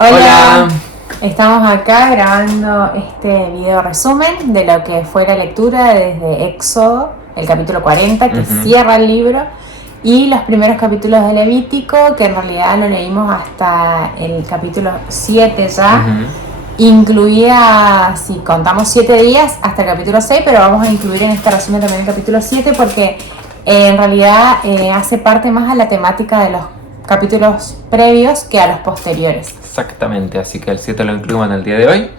Hola, Estamos acá grabando este video resumen de lo que fue la lectura desde Éxodo, el capítulo 40, que cierra el libro, y los primeros capítulos de Levítico, que en realidad lo leímos hasta el capítulo 7 ya, incluía, si contamos 7 días, hasta el capítulo 6, pero vamos a incluir en este resumen también el capítulo 7 porque en realidad hace parte más a la temática de los capítulos previos que a los posteriores. Exactamente, así que el 7 lo incluimos en el día de hoy.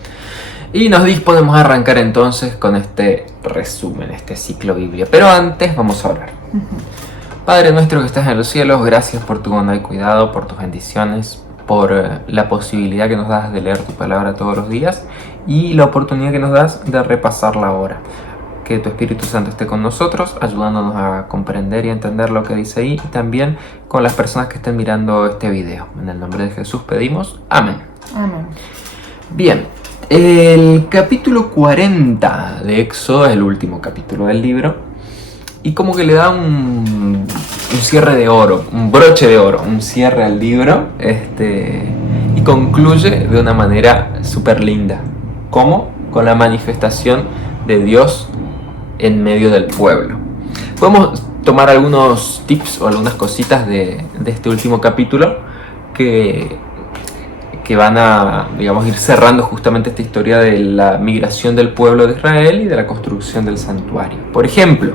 Y nos disponemos a arrancar entonces con este resumen, este ciclo biblia. Pero antes vamos a orar. Padre nuestro que estás en los cielos, gracias por tu bondad y cuidado, por tus bendiciones, por la posibilidad que nos das de leer tu palabra todos los días y la oportunidad que nos das de repasarla ahora. Que tu Espíritu Santo esté con nosotros, ayudándonos a comprender y entender lo que dice ahí, y también con las personas que estén mirando este video. En el nombre de Jesús pedimos. Amén. Amén. Bien, el capítulo 40 de Éxodo es el último capítulo del libro y como que le da un cierre de oro, un broche de oro, un cierre al libro y concluye de una manera súper linda. ¿Cómo? Con la manifestación de Dios en medio del pueblo. Podemos tomar algunos tips o algunas cositas de este último capítulo que van a, digamos, ir cerrando justamente esta historia de la migración del pueblo de Israel y de la construcción del santuario. Por ejemplo,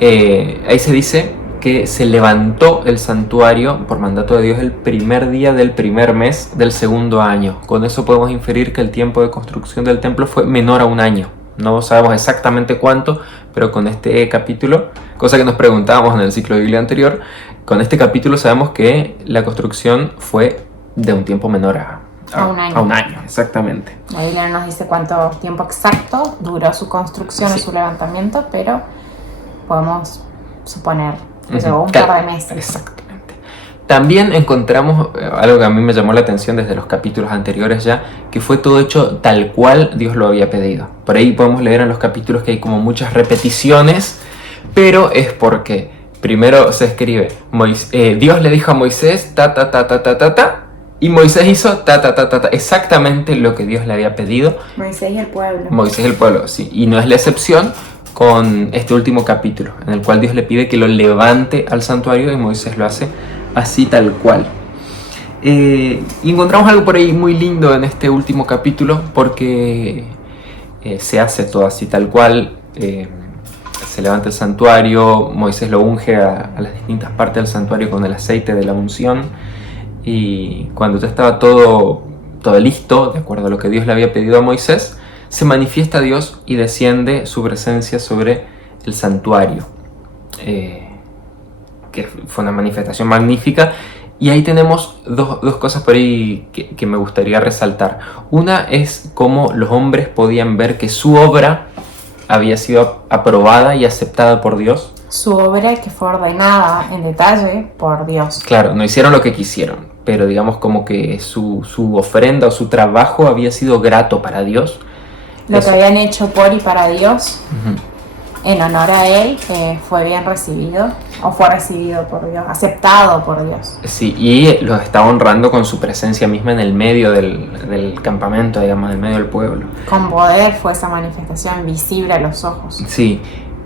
ahí se dice que se levantó el santuario por mandato de Dios el primer día del primer mes del segundo año. Con eso podemos inferir que el tiempo de construcción del templo fue menor a un año. No sabemos exactamente cuánto, pero con este capítulo, cosa que nos preguntábamos en el ciclo de Biblia anterior, con este capítulo sabemos que la construcción fue de un tiempo menor a un año. A un año, exactamente. La Biblia no nos dice cuánto tiempo exacto duró su construcción o su levantamiento, pero podemos suponer que llevó un par de meses. Exactamente. También encontramos algo que a mí me llamó la atención desde los capítulos anteriores ya, que fue todo hecho tal cual Dios lo había pedido. Por ahí podemos leer en los capítulos que hay como muchas repeticiones, pero es porque primero se escribe, Dios le dijo a Moisés, y Moisés hizo exactamente lo que Dios le había pedido. Moisés y el pueblo. Moisés y el pueblo, sí. Y no es la excepción con este último capítulo, en el cual Dios le pide que lo levante al santuario y Moisés lo hace así tal cual. Y encontramos algo por ahí muy lindo en este último capítulo porque se hace todo así tal cual. Se levanta el santuario, Moisés lo unge a las distintas partes del santuario con el aceite de la unción, y cuando ya estaba todo listo, de acuerdo a lo que Dios le había pedido a Moisés, se manifiesta Dios y desciende su presencia sobre el santuario, que fue una manifestación magnífica. Y ahí tenemos dos cosas por ahí que me gustaría resaltar. Una es cómo los hombres podían ver que su obra había sido aprobada y aceptada por Dios. Su obra que fue ordenada en detalle por Dios. Claro, no hicieron lo que quisieron, pero digamos como que su ofrenda o su trabajo había sido grato para Dios. Lo que habían hecho por y para Dios, en honor a Él, fue bien recibido, o fue recibido por Dios, aceptado por Dios. Sí, y los está honrando con su presencia misma en el medio del campamento, digamos, en el medio del pueblo. Con poder fue esa manifestación visible a los ojos. Sí,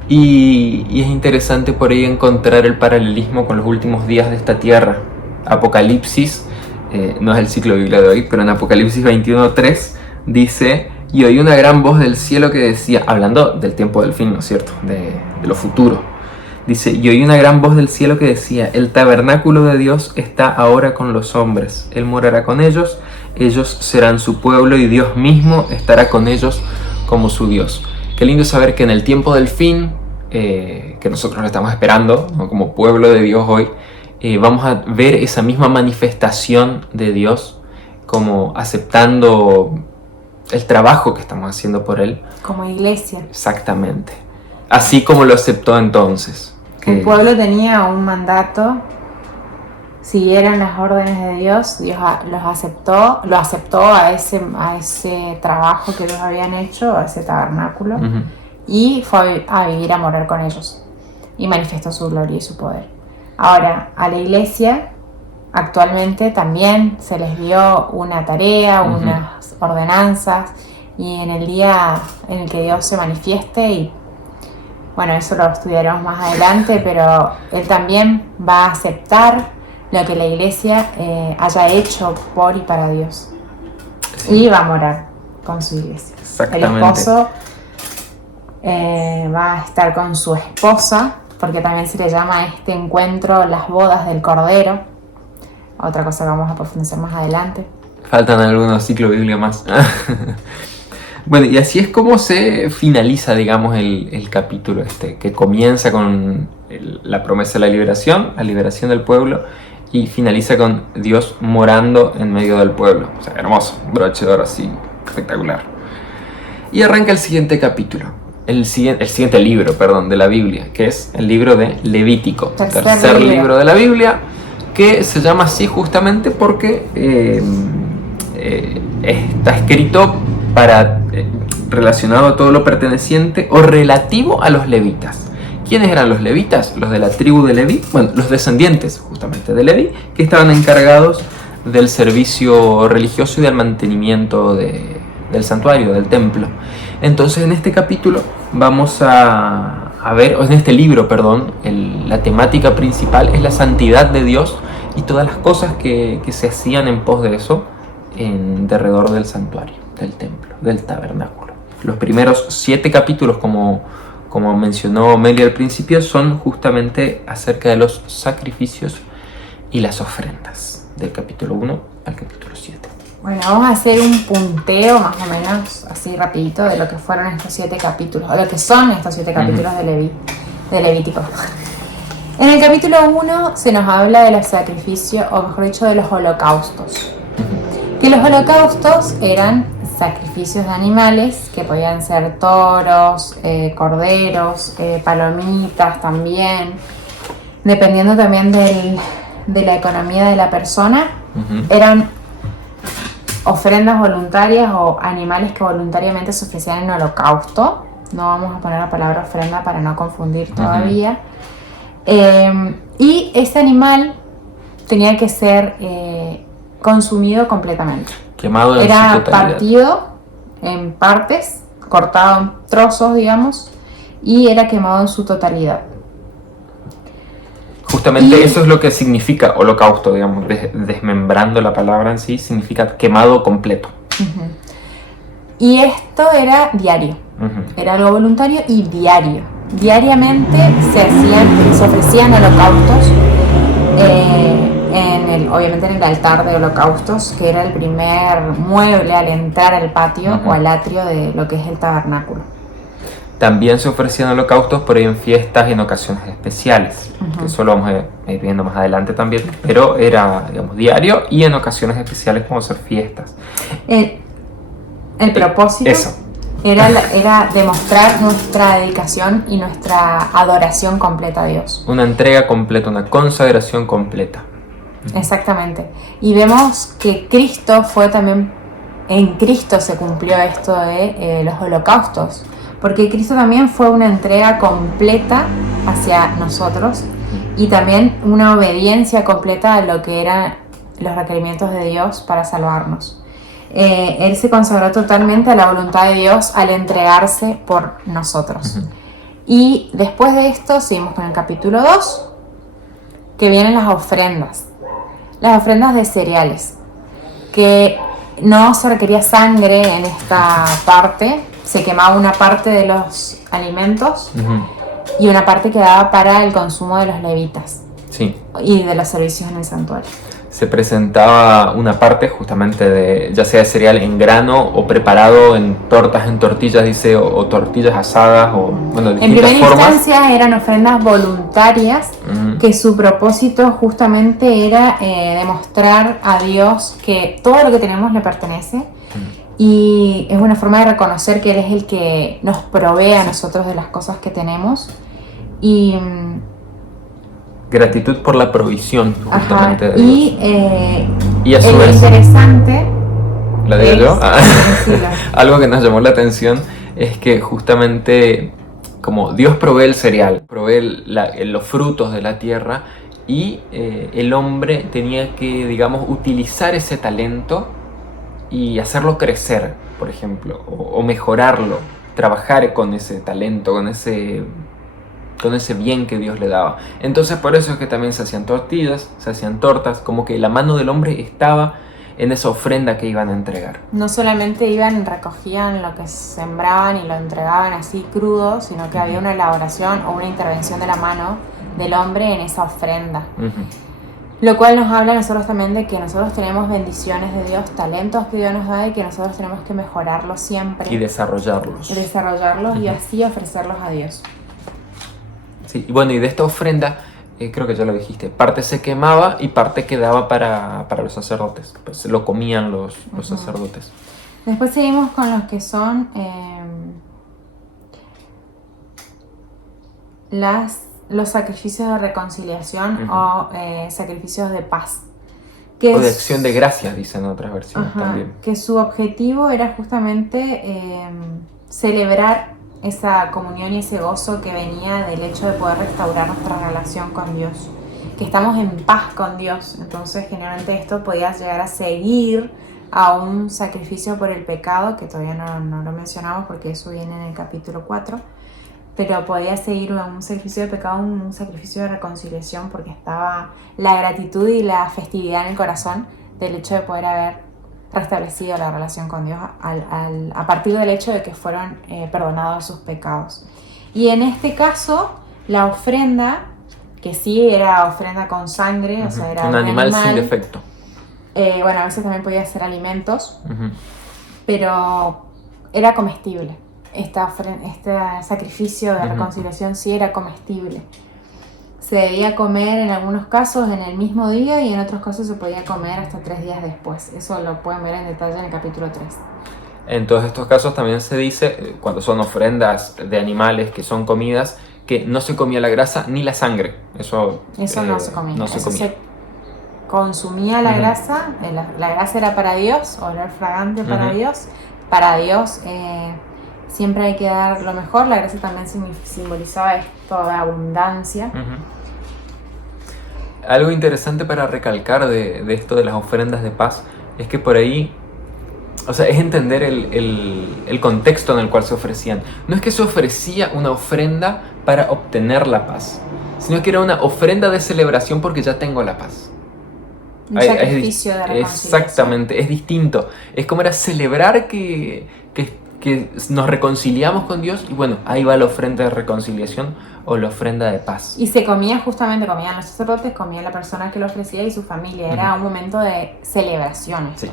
y es interesante por ahí encontrar el paralelismo con los últimos días de esta tierra. Apocalipsis, no es el ciclo de Biblia de hoy, pero en Apocalipsis 21:3 dice: y oí una gran voz del cielo que decía, hablando del tiempo del fin, ¿no es cierto?, de lo futuro. Dice: y oí una gran voz del cielo que decía, el tabernáculo de Dios está ahora con los hombres, Él morará con ellos, ellos serán su pueblo y Dios mismo estará con ellos como su Dios. Qué lindo saber que en el tiempo del fin, que nosotros lo estamos esperando, ¿no?, como pueblo de Dios hoy, vamos a ver esa misma manifestación de Dios, como aceptando el trabajo que estamos haciendo por Él. Como iglesia. Exactamente. Así como lo aceptó entonces. El pueblo tenía un mandato, siguieran las órdenes de Dios, Dios lo aceptó a ese trabajo que ellos habían hecho, a ese tabernáculo, y fue a vivir, a morar con ellos, y manifestó su gloria y su poder. Ahora, a la iglesia actualmente también se les dio una tarea, unas ordenanzas, y en el día en el que Dios se manifieste, y bueno, eso lo estudiaremos más adelante, pero Él también va a aceptar lo que la iglesia haya hecho por y para Dios. Sí. Y va a morar con su iglesia. Exactamente. El esposo va a estar con su esposa, porque también se le llama a este encuentro las bodas del Cordero. Otra cosa que vamos a profundizar más adelante. Faltan algunos ciclos bíblicos más. Bueno, y así es como se finaliza, digamos, el capítulo que comienza con la promesa de la liberación del pueblo, y finaliza con Dios morando en medio del pueblo. O sea, hermoso, broche de oro así, espectacular. Y arranca el siguiente capítulo, el siguiente libro, de la Biblia, que es el libro de Levítico. Tercer libro de la Biblia, que se llama así justamente porque está escrito relacionado a todo lo perteneciente o relativo a los levitas. ¿Quiénes eran los levitas? Los de la tribu de Leví, bueno, los descendientes justamente de Leví, que estaban encargados del servicio religioso y del mantenimiento del santuario, del templo. Entonces en este capítulo vamos a ver, o en este libro, la temática principal es la santidad de Dios y todas las cosas que se hacían en pos de eso alrededor del santuario, del templo, del tabernáculo. Los primeros 7 capítulos, como mencionó Meli al principio, son justamente acerca de los sacrificios y las ofrendas, del capítulo 1 al capítulo 7. Bueno, vamos a hacer un punteo más o menos así rapidito de lo que fueron estos 7 capítulos, o lo que son estos 7 capítulos de Levítico. En el capítulo 1 se nos habla de los sacrificios, o mejor dicho, de los holocaustos. Que los holocaustos eran sacrificios de animales, que podían ser toros, corderos, palomitas también, dependiendo también de la economía de la persona. Eran ofrendas voluntarias o animales que voluntariamente se ofrecían en holocausto. No vamos a poner la palabra ofrenda para no confundir todavía. Y ese animal tenía que ser consumido completamente. Quemado en Era su totalidad. partido en partes, cortado en trozos, digamos, y era quemado en su totalidad. Justamente eso es lo que significa holocausto, digamos, desmembrando la palabra en sí, significa quemado completo. Y esto era diario, era algo voluntario y diario. Diariamente se ofrecían holocaustos, obviamente en el altar de holocaustos, que era el primer mueble al entrar al patio o al atrio de lo que es el tabernáculo. También se ofrecían holocaustos por ahí en fiestas y en ocasiones especiales, que eso lo vamos a ir viendo más adelante también, pero era, digamos, diario y en ocasiones especiales como ser fiestas. El propósito era demostrar nuestra dedicación y nuestra adoración completa a Dios. Una entrega completa, una consagración completa. Exactamente. Y vemos que Cristo fue también, en Cristo se cumplió esto de los holocaustos, porque Cristo también fue una entrega completa hacia nosotros y también una obediencia completa a lo que eran los requerimientos de Dios para salvarnos. Él se consagró totalmente a la voluntad de Dios al entregarse por nosotros. Y después de esto seguimos con el capítulo 2, que vienen las ofrendas. Las ofrendas de cereales, que no se requería sangre en esta parte, se quemaba una parte de los alimentos y una parte quedaba para el consumo de los levitas y de los servicios en el santuario. Se presentaba una parte justamente de, ya sea de cereal en grano o preparado en tortas, en tortillas, dice, o tortillas asadas, o bueno, de distintas formas. En primera instancia eran ofrendas voluntarias, que su propósito justamente era demostrar a Dios que todo lo que tenemos le pertenece, y es una forma de reconocer que Él es el que nos provee a nosotros de las cosas que tenemos, y gratitud por la provisión justamente de Dios. Y a su vez, interesante, ¿lo digo yo? Algo que nos llamó la atención es que justamente como Dios provee el cereal, provee los frutos de la tierra, y el hombre tenía que, digamos, utilizar ese talento y hacerlo crecer, por ejemplo, o mejorarlo, trabajar con ese talento, con ese bien que Dios le daba. Entonces por eso es que también se hacían tortillas, se hacían tortas, como que la mano del hombre estaba en esa ofrenda que iban a entregar. No solamente iban, recogían lo que sembraban y lo entregaban así crudo, sino que había una elaboración o una intervención de la mano del hombre en esa ofrenda. Lo cual nos habla a nosotros también de que nosotros tenemos bendiciones de Dios, talentos que Dios nos da y que nosotros tenemos que mejorarlos siempre. Y desarrollarlos. Y así ofrecerlos a Dios. Sí, y bueno, y de esta ofrenda, creo que ya lo dijiste, parte se quemaba y parte quedaba para los sacerdotes. Pues lo comían los sacerdotes. Después seguimos con los que son los sacrificios de reconciliación o sacrificios de paz. O de acción de gracias, dicen otras versiones también. Que su objetivo era justamente celebrar esa comunión y ese gozo que venía del hecho de poder restaurar nuestra relación con Dios. Que estamos en paz con Dios. Entonces, generalmente esto podía llegar a seguir a un sacrificio por el pecado, que todavía no lo mencionamos porque eso viene en el capítulo 4. Pero podía seguir un sacrificio de pecado, un sacrificio de reconciliación, porque estaba la gratitud y la festividad en el corazón del hecho de poder haber restablecido la relación con Dios a partir del hecho de que fueron perdonados sus pecados. Y en este caso, la ofrenda, que sí era ofrenda con sangre, o sea, era un animal sin defecto. Bueno, a veces también podía ser alimentos, pero era comestible. Este sacrificio de reconciliación sí era comestible. Se debía comer en algunos casos en el mismo día y en otros casos se podía comer hasta 3 días después. Eso lo pueden ver en detalle en el capítulo 3. En todos estos casos también se dice, cuando son ofrendas de animales que son comidas, que no se comía la grasa ni la sangre. Eso no se comía. No se comía. Se consumía la grasa. La grasa era para Dios, olor fragante para Dios. Para Dios siempre hay que dar lo mejor. La grasa también simbolizaba esto de abundancia. Algo interesante para recalcar de esto de las ofrendas de paz es que por ahí, o sea, es entender el contexto en el cual se ofrecían. No es que se ofrecía una ofrenda para obtener la paz, sino que era una ofrenda de celebración porque ya tengo la paz. Un sacrificio de reconciliación. Exactamente, es distinto. Es como era celebrar que nos reconciliamos con Dios y bueno, ahí va la ofrenda de reconciliación o la ofrenda de paz. Y se comía justamente, comían los sacerdotes, comía la persona que lo ofrecía y su familia. Era un momento de celebración. Sí.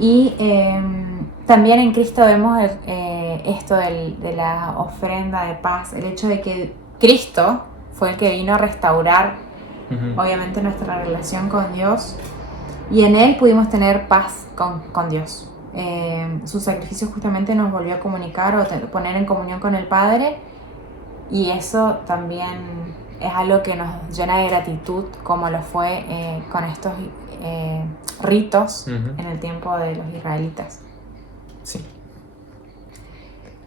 Y también en Cristo vemos esto de la ofrenda de paz, el hecho de que Cristo fue el que vino a restaurar obviamente nuestra relación con Dios y en Él pudimos tener paz con Dios. Su sacrificio justamente nos volvió a comunicar o poner en comunión con el Padre y eso también es algo que nos llena de gratitud como lo fue con estos ritos en el tiempo de los israelitas. Sí.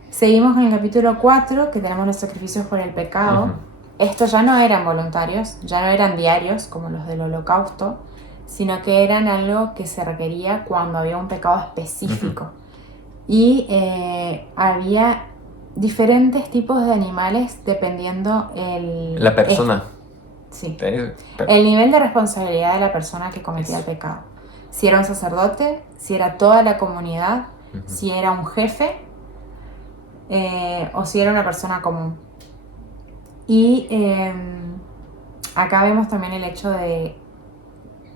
Seguimos en el capítulo 4 que tenemos los sacrificios por el pecado. Estos ya no eran voluntarios, ya no eran diarios como los del holocausto, sino que eran algo que se requería cuando había un pecado específico. Y había diferentes tipos de animales dependiendo la persona. Sí. El nivel de responsabilidad de la persona que cometía el pecado. Si era un sacerdote, si era toda la comunidad, si era un jefe o si era una persona común. Y acá vemos también el hecho de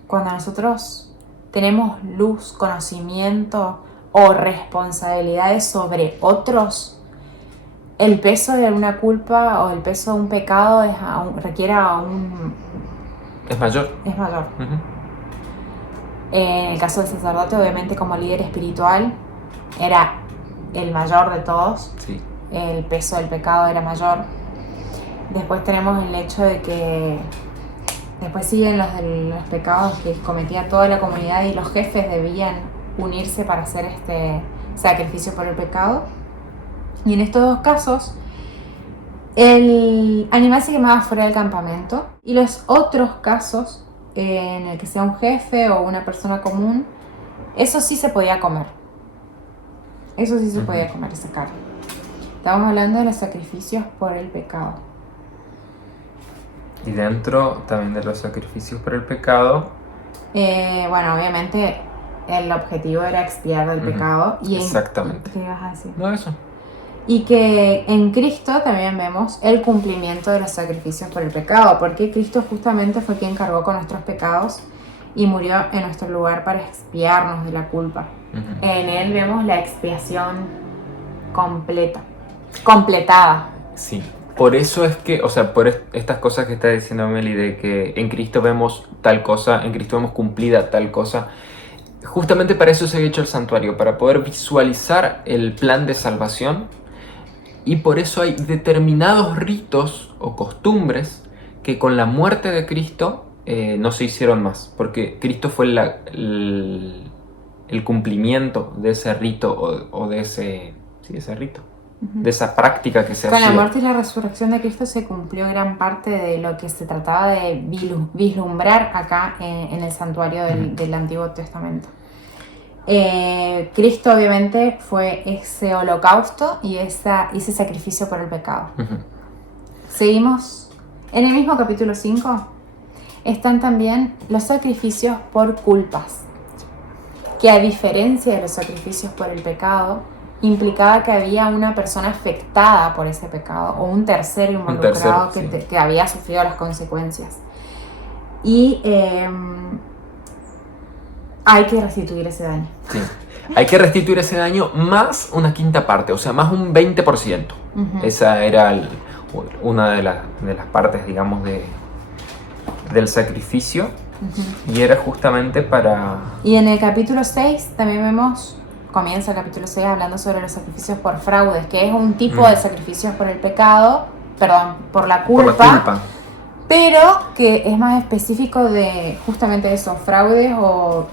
cuando nosotros tenemos luz, conocimiento o responsabilidades sobre otros, el peso de alguna culpa o el peso de un pecado requiere es mayor. Es mayor. En el caso del sacerdote, obviamente como líder espiritual, era el mayor de todos. Sí. El peso del pecado era mayor. Después tenemos el hecho de que después siguen los pecados que cometía toda la comunidad y los jefes debían unirse para hacer este sacrificio por el pecado. Y en estos dos casos El animal se quemaba fuera del campamento. Y los otros casos, en el que sea un jefe o una persona común, eso sí se podía comer. Eso sí se podía comer, esa carne. Estamos hablando de los sacrificios por el pecado. Y dentro también de los sacrificios por el pecado. Bueno, obviamente el objetivo era expiar del pecado. Y exactamente. ¿Qué ibas a decir? No, eso. Y que en Cristo también vemos el cumplimiento de los sacrificios por el pecado, porque Cristo justamente fue quien cargó con nuestros pecados y murió en nuestro lugar para expiarnos de la culpa. En Él vemos la expiación completada. Sí, por eso es que, o sea, por estas cosas que está diciendo Meli, de que en Cristo vemos tal cosa, en Cristo vemos cumplida tal cosa, justamente para eso se ha hecho el santuario, para poder visualizar el plan de salvación. Y por eso hay determinados ritos o costumbres que con la muerte de Cristo no se hicieron más. Porque Cristo fue el cumplimiento de ese rito o de ese rito. De esa práctica que se hacía. Con la muerte y la resurrección de Cristo se cumplió gran parte de lo que se trataba de vislumbrar acá en el santuario del Antiguo Testamento. Cristo obviamente fue ese holocausto y ese sacrificio por el pecado. Seguimos. En el mismo capítulo 5 están también los sacrificios por culpas, que a diferencia de los sacrificios por el pecado, implicaba que había una persona afectada por ese pecado o un tercero involucrado que había sufrido las consecuencias. Y hay que restituir ese daño. Sí. Hay que restituir ese daño más una quinta parte, o sea, más un 20%. Esa era una de las partes, digamos, del sacrificio. Y era justamente para... Y en el capítulo 6 también vemos, comienza el capítulo 6 hablando sobre los sacrificios por fraudes, que es un tipo de sacrificios por el pecado, por la culpa. Pero que es más específico de justamente eso, fraudes o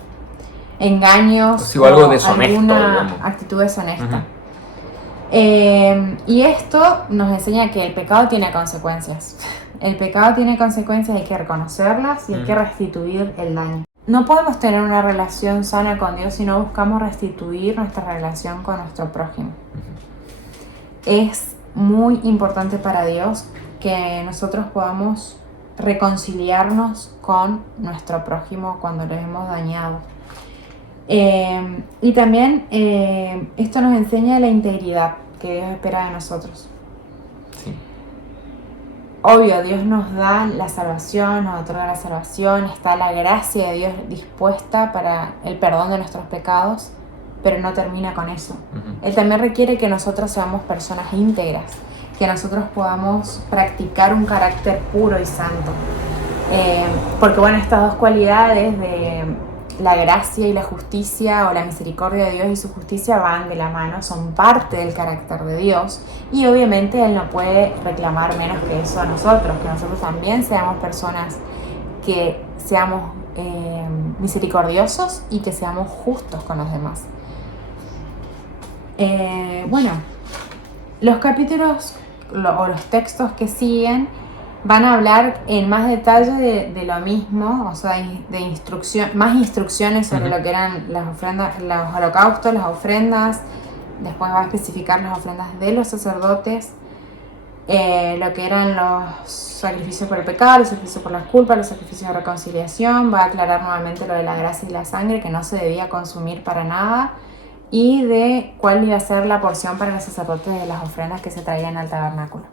engaños o algo deshonesto, alguna digamos. Actitud deshonesta. Y esto nos enseña que el pecado tiene consecuencias. El pecado tiene consecuencias, hay que reconocerlas y hay que restituir el daño. No podemos tener una relación sana con Dios si no buscamos restituir nuestra relación con nuestro prójimo. Es muy importante para Dios que nosotros podamos reconciliarnos con nuestro prójimo cuando lo hemos dañado. Y también esto nos enseña la integridad que Dios espera de nosotros. Sí. Obvio, Dios nos da la salvación, nos otorga la salvación, está la gracia de Dios dispuesta para el perdón de nuestros pecados, pero no termina con eso. Él también requiere que nosotros seamos personas íntegras, que nosotros podamos practicar un carácter puro y santo. Porque bueno, estas dos cualidades de la gracia y la justicia, o la misericordia de Dios y su justicia, van de la mano, son parte del carácter de Dios, y obviamente Él no puede reclamar menos que eso a nosotros, que nosotros también seamos personas que seamos misericordiosos y que seamos justos con los demás. Bueno, los capítulos o los textos que siguen van a hablar en más detalle de lo mismo, o sea, más instrucciones sobre lo que eran las ofrendas, los holocaustos, las ofrendas. Después va a especificar las ofrendas de los sacerdotes, lo que eran los sacrificios por el pecado, los sacrificios por las culpas, los sacrificios de reconciliación. Va a aclarar nuevamente lo de la gracia y la sangre, que no se debía consumir para nada, y de cuál iba a ser la porción para los sacerdotes de las ofrendas que se traían al tabernáculo.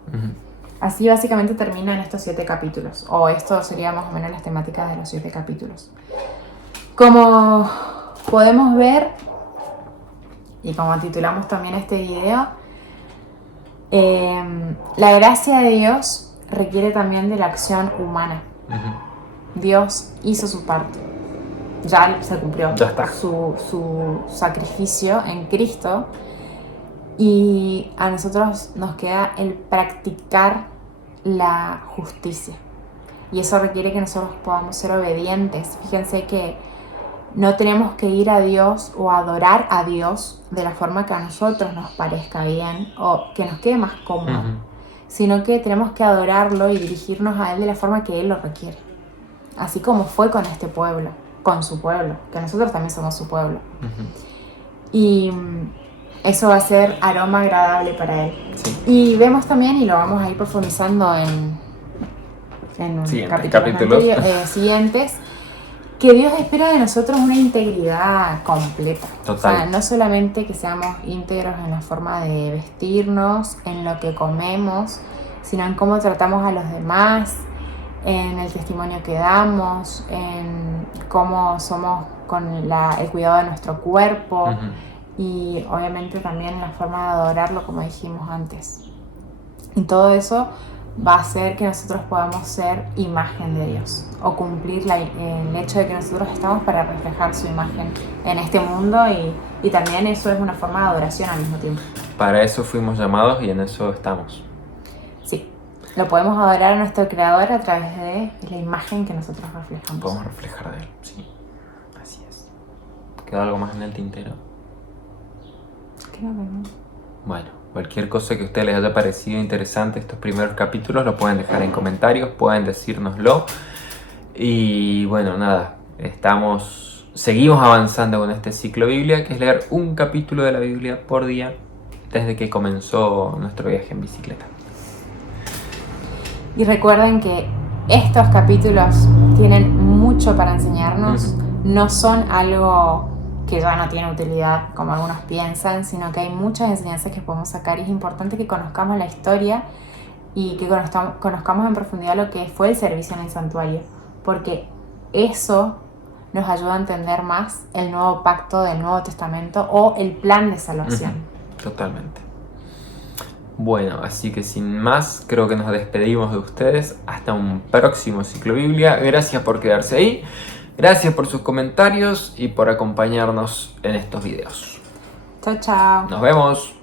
Así básicamente terminan estos 7 capítulos, o esto sería más o menos las temáticas de los 7 capítulos. Como podemos ver, y como titulamos también este video, la gracia de Dios requiere también de la acción humana. Dios hizo su parte, ya se cumplió, ya está. Su sacrificio en Cristo, y a nosotros nos queda el practicar la justicia, y eso requiere que nosotros podamos ser obedientes. Fíjense que no tenemos que ir a Dios o adorar a Dios de la forma que a nosotros nos parezca bien o que nos quede más cómodo, sino que tenemos que adorarlo y dirigirnos a Él de la forma que Él lo requiere. Así como fue con este pueblo, con su pueblo, que nosotros también somos su pueblo. Y eso va a ser aroma agradable para Él. Sí. Y vemos también, y lo vamos a ir profundizando en capítulos siguientes, que Dios espera de nosotros una integridad completa. Total. O sea, no solamente que seamos íntegros en la forma de vestirnos, en lo que comemos, sino en cómo tratamos a los demás, en el testimonio que damos, en cómo somos con el cuidado de nuestro cuerpo y obviamente también en la forma de adorarlo, como dijimos antes. Y todo eso va a hacer que nosotros podamos ser imagen de Dios o cumplir el hecho de que nosotros estamos para reflejar su imagen en este mundo y también eso es una forma de adoración al mismo tiempo. Para eso fuimos llamados y en eso estamos. Sí, lo podemos adorar a nuestro Creador a través de la imagen que nosotros reflejamos. Podemos reflejar de Él, sí, así es. ¿Queda algo más en el tintero? Creo que no. Bueno, cualquier cosa que a ustedes les haya parecido interesante estos primeros capítulos lo pueden dejar en comentarios, pueden decírnoslo. Y bueno, nada, seguimos avanzando con este ciclo Biblia, que es leer un capítulo de la Biblia por día desde que comenzó nuestro viaje en bicicleta. Y recuerden que estos capítulos tienen mucho para enseñarnos, no son algo que ya no tiene utilidad como algunos piensan, sino que hay muchas enseñanzas que podemos sacar y es importante que conozcamos la historia y que conozcamos en profundidad lo que fue el servicio en el santuario, porque eso nos ayuda a entender más el nuevo pacto del Nuevo Testamento o el plan de salvación. Totalmente. Bueno, así que sin más, creo que nos despedimos de ustedes hasta un próximo ciclo Biblia. Gracias por quedarse ahí. Gracias por sus comentarios y por acompañarnos en estos videos. Chao, chao. Nos vemos.